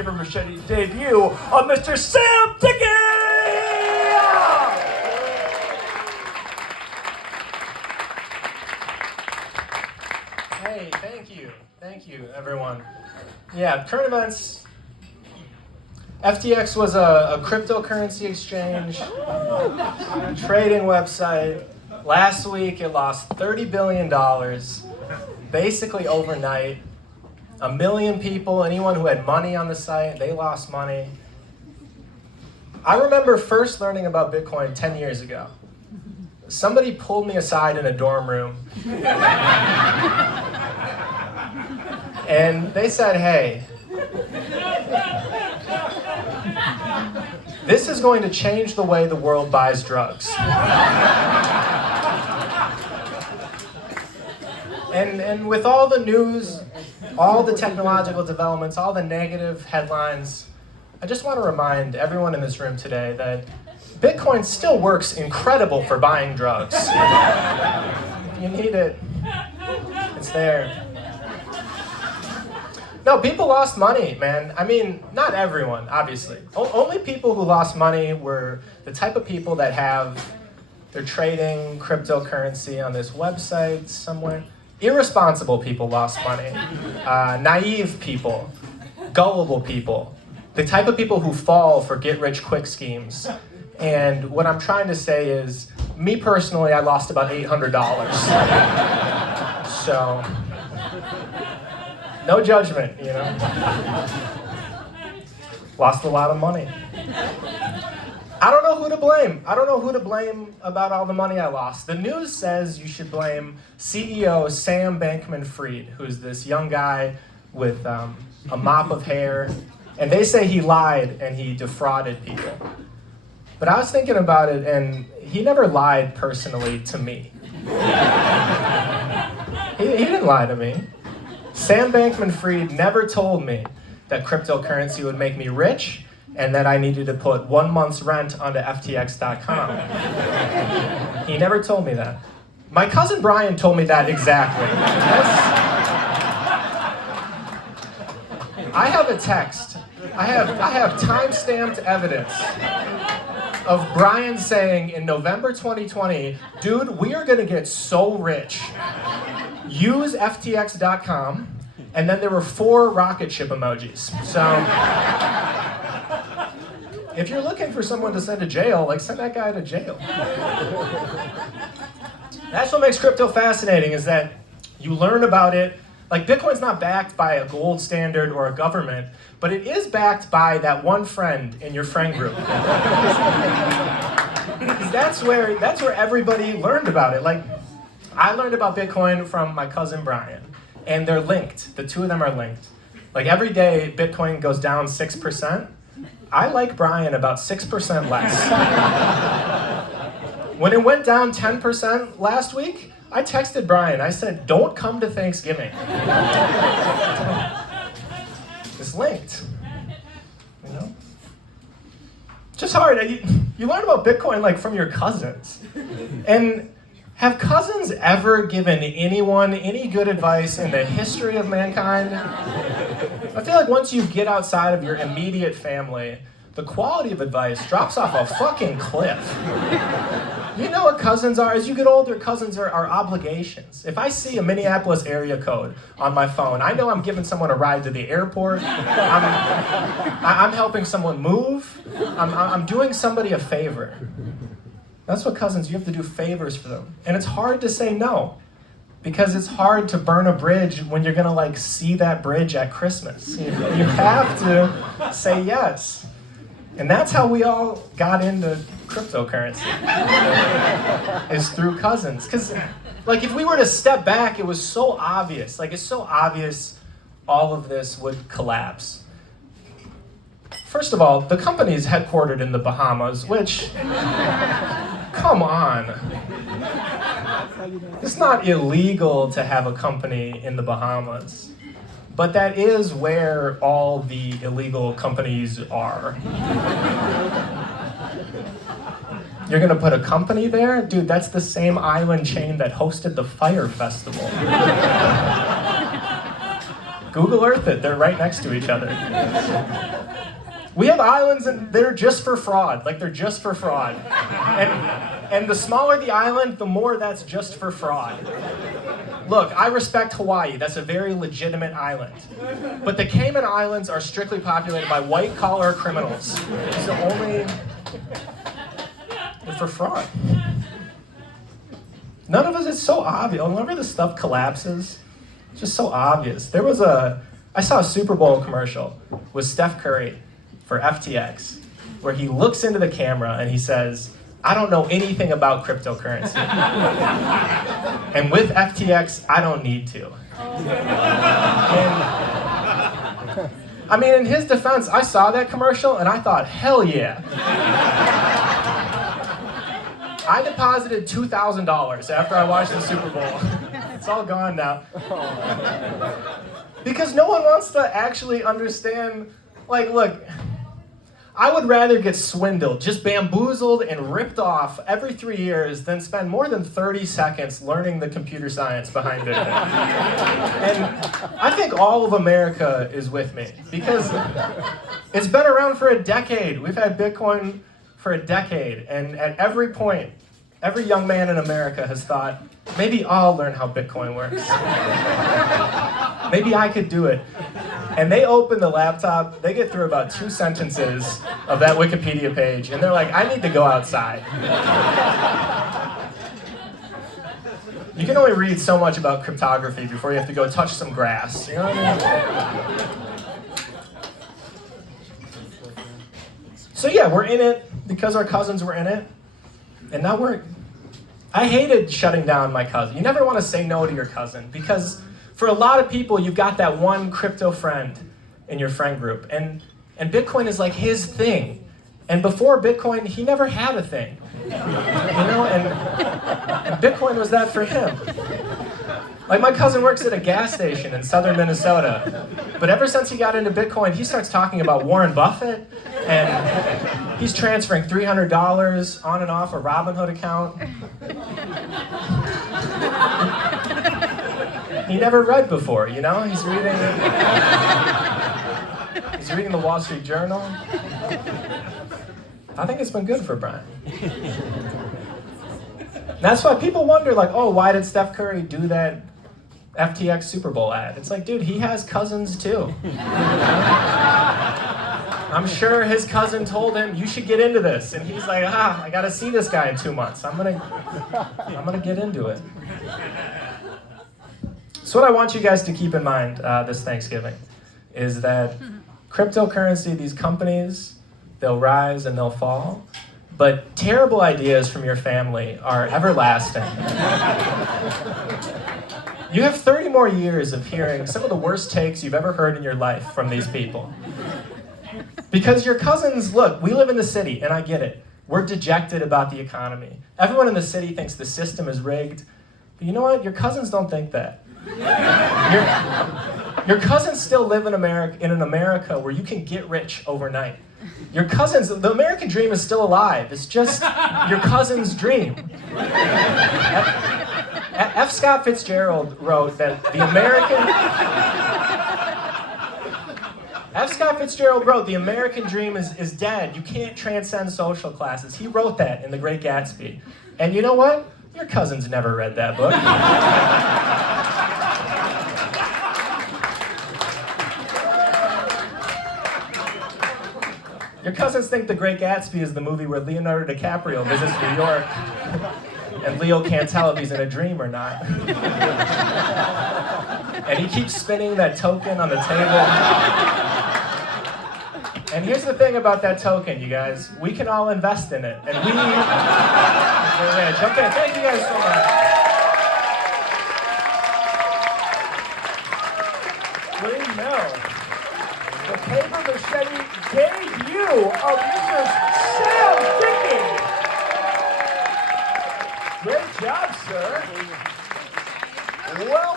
paper machete debut of Mr. Sam Dicke! Hey, thank you, everyone. Yeah, current events. FTX was a cryptocurrency exchange, trading website. Last week, it lost $30 billion, basically overnight. 1 million people, anyone who had money on the site, they lost money. I remember first learning about Bitcoin 10 years ago. Somebody pulled me aside in a dorm room, and they said, hey, this is going to change the way the world buys drugs. And with all the news, all the technological developments, all the negative headlines, I just want to remind everyone in this room today that Bitcoin still works incredible for buying drugs. If you need it, it's there. No, people lost money, man. I mean, not everyone, obviously. Only people who lost money were the type of people that they're trading cryptocurrency on this website somewhere. Irresponsible people lost money. Naive people. Gullible people. The type of people who fall for get-rich-quick schemes. And what I'm trying to say is, me personally, I lost about $800. So, no judgment, you know. Lost a lot of money. I don't know who to blame. I don't know who to blame about all the money I lost. The news says you should blame CEO Sam Bankman-Fried, who's this young guy with a mop of hair. And they say he lied and he defrauded people. But I was thinking about it, and he never lied personally to me. He didn't lie to me. Sam Bankman-Fried never told me that cryptocurrency would make me rich and that I needed to put 1 month's rent onto FTX.com. He never told me that. My cousin Brian told me that exactly. I have a text. I have time-stamped evidence of Brian saying in November 2020, dude, we are gonna get so rich. Use FTX.com, and then there were 4 rocket ship emojis. So, if you're looking for someone to send to jail, like send that guy to jail. That's what makes crypto fascinating, is that you learn about it. Like Bitcoin's not backed by a gold standard or a government, but it is backed by that one friend in your friend group. That's where everybody learned about it. Like, I learned about Bitcoin from my cousin Brian, and they're linked. The two of them are linked. Like every day, Bitcoin goes down 6%. I like Brian about 6% less. When it went down 10% last week, I texted Brian. I said, don't come to Thanksgiving. It's linked. You know? Just hard. You learn about Bitcoin like from your cousins. And have cousins ever given anyone any good advice in the history of mankind? I feel like once you get outside of your immediate family, the quality of advice drops off a fucking cliff. You know what cousins are? As you get older, cousins are obligations. If I see a Minneapolis area code on my phone, I know I'm giving someone a ride to the airport. I'm helping someone move. I'm doing somebody a favor. That's what cousins, you have to do favors for them. And it's hard to say no, because it's hard to burn a bridge when you're gonna like see that bridge at Christmas. You have to say yes. And that's how we all got into cryptocurrency, is through cousins. Because like if we were to step back, it was so obvious. Like it's so obvious all of this would collapse. First of all, the company is headquartered in the Bahamas, which, come on. It's not illegal to have a company in the Bahamas. But that is where all the illegal companies are. You're gonna put a company there? Dude, that's the same island chain that hosted the Fire Festival. Google Earth it. They're right next to each other. We have islands and they're just for fraud. Like they're just for fraud. And the smaller the island, the more that's just for fraud. Look, I respect Hawaii. That's a very legitimate island. But the Cayman Islands are strictly populated by white-collar criminals. It's the only... They're for fraud. None of us, it's so obvious. Whenever this stuff collapses, it's just so obvious. I saw a Super Bowl commercial with Steph Curry for FTX, where he looks into the camera and he says, I don't know anything about cryptocurrency. And with FTX, I don't need to. And, I mean, in his defense, I saw that commercial and I thought, hell yeah. I deposited $2,000 after I watched the Super Bowl. It's all gone now. Because no one wants to actually understand, like, look, I would rather get swindled, just bamboozled and ripped off every 3 years than spend more than 30 seconds learning the computer science behind it. And I think all of America is with me because it's been around for a decade. We've had Bitcoin for a decade, and at every point, every young man in America has thought, maybe I'll learn how Bitcoin works. Maybe I could do it. And they open the laptop, they get through about 2 sentences of that Wikipedia page, and they're like, I need to go outside. You can only read so much about cryptography before you have to go touch some grass. You know what I mean? So yeah, we're in it because our cousins were in it, and now I hated shutting down my cousin. You never want to say no to your cousin because for a lot of people, you've got that one crypto friend in your friend group, and Bitcoin is like his thing. And before Bitcoin, he never had a thing, you know. And Bitcoin was that for him. Like my cousin works at a gas station in southern Minnesota, but ever since he got into Bitcoin, he starts talking about Warren Buffett, and he's transferring $300 on and off a Robinhood account. He never read before, you know? He's reading the Wall Street Journal. I think it's been good for Brian. That's why people wonder, like, oh, why did Steph Curry do that FTX Super Bowl ad? It's like, dude, he has cousins too. I'm sure his cousin told him, you should get into this. And he's like, I gotta see this guy in 2 months. I'm gonna get into it. So what I want you guys to keep in mind this Thanksgiving is that cryptocurrency, these companies, they'll rise and they'll fall, but terrible ideas from your family are everlasting. You have 30 more years of hearing some of the worst takes you've ever heard in your life from these people. Because your cousins, look, we live in the city, and I get it. We're dejected about the economy. Everyone in the city thinks the system is rigged. But you know what? Your cousins don't think that. Your cousins still live in an America where you can get rich overnight. Your cousins, the American dream is still alive. It's just your cousin's dream. F. Scott Fitzgerald wrote that the American dream is dead. You can't transcend social classes. He wrote that in The Great Gatsby. And you know what? Your cousins never read that book. Your cousins think The Great Gatsby is the movie where Leonardo DiCaprio visits New York and Leo can't tell if he's in a dream or not. And he keeps spinning that token on the table. And here's the thing about that token, you guys. We can all invest in it. And we're rich. Okay, thank you guys so much. We know. The paper machete debut of Mr. Sam Dicke. Great job, sir. Well